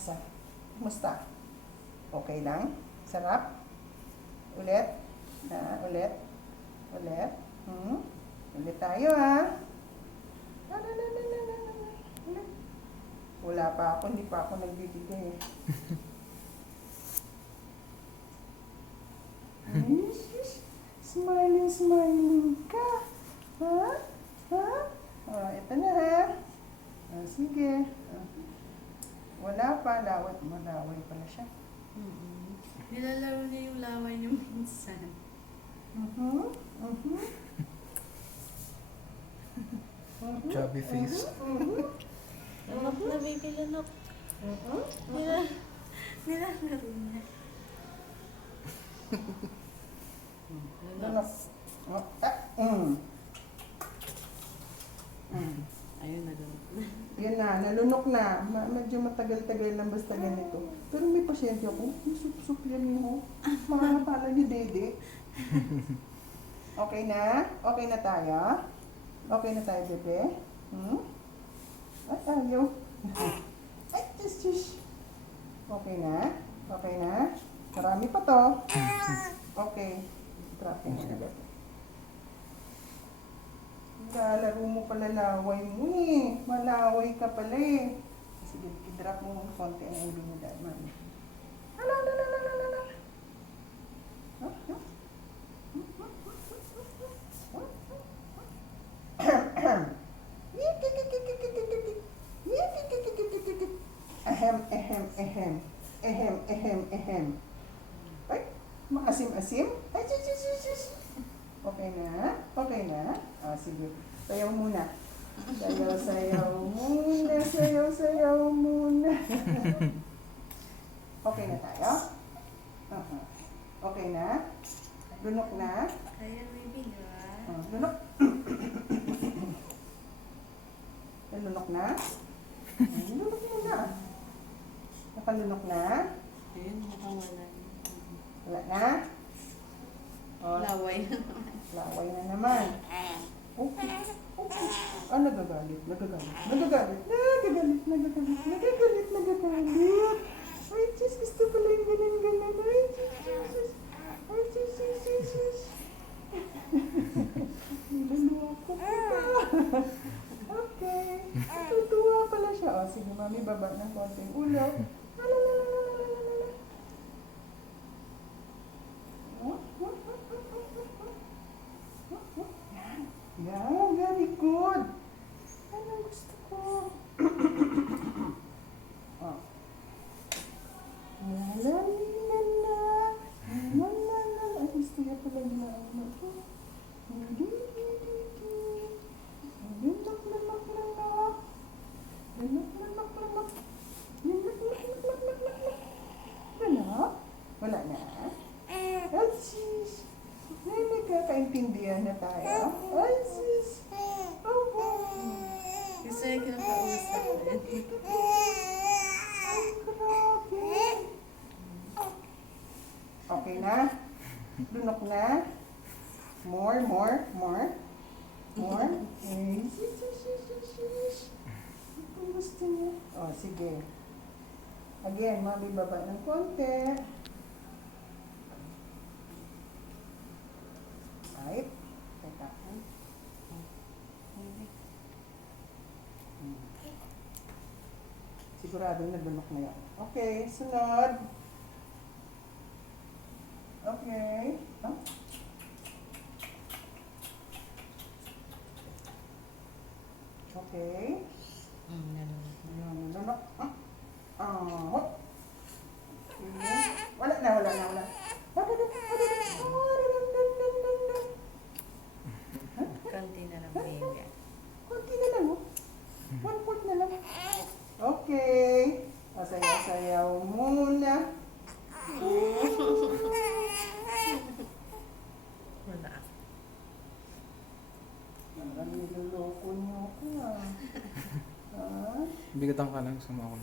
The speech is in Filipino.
lasa. Kumusta? Okay lang? Sarap? Ulit? Ulit? Ulit? Ulit tayo ha. Ulit. Wala pa ako, hindi pa ako nagbibigay. Smiling, smiling ka. Ha? Ha? Ito na ha. Sige. Wala pa, malaway pala siya. Nilalaro niya yung laway niyo minsan. Chubby face. Lanok na, baby, lanok. Nilalaro niya. Lanok. Ayun na lanok na. Yan na, nalunok na. Medyo matagal-tagal lang basta ganito. Pero may pasyente ako, sup yan mo. Makakapala ni Dede. Okay na? Okay na tayo? Okay na tayo, bebe? Ay, ayaw. Ay, just. Okay na? Okay na? Marami pa to. Okay. Trapin na. Lalaro mo pala laway mo eh. Malaway ka pala eh. Sige, i-drop mo ng konti ang ulo mo dahil, mami. Hala. Ehem. Ay, maasim-asim. Ay, sis. Okay na? Okay na? Sige. Sayaw muna. Sayaw muna. Okay na tayo? Okay na? Lunok na? Kaya, baby, di ba? Lunok. Lunok na? Lunok muna. Nakalunok na? Ayun, mukhang wala. Wala na? Laway na naman. Laway na naman. Okay. Nagagalit. Ay, Diyos, gusto pala yung ganun. Ay, Diyos. Niluluwako ko pa. Okay. Natutuwa pala siya. Sige, mami, baba ng konting ulo. Yan, very good. Yan ang gusto ko. Ay, gusto niya pala na ito. Wala na? Ay, sis. Ay, nagkakaintindihan na tayo. Ay, sis. Opo. Gusto niya kinakausap rin. Ay, grabe. Okay na? Lunok na? More? Ay, sis. Ang gusto niya. Sige. Again, mami, baba ng konti. Right? Teka. Sigurado nalunok na yan. Okay, sunod. Okay. Okay. Nalunok. Wala na. Kanti na lang, baby. Konti na lang, 1/4 na lang. Okay. Sayaw muna. Wala. Niloloko niyo ako Bigatan ka lang, sama ko.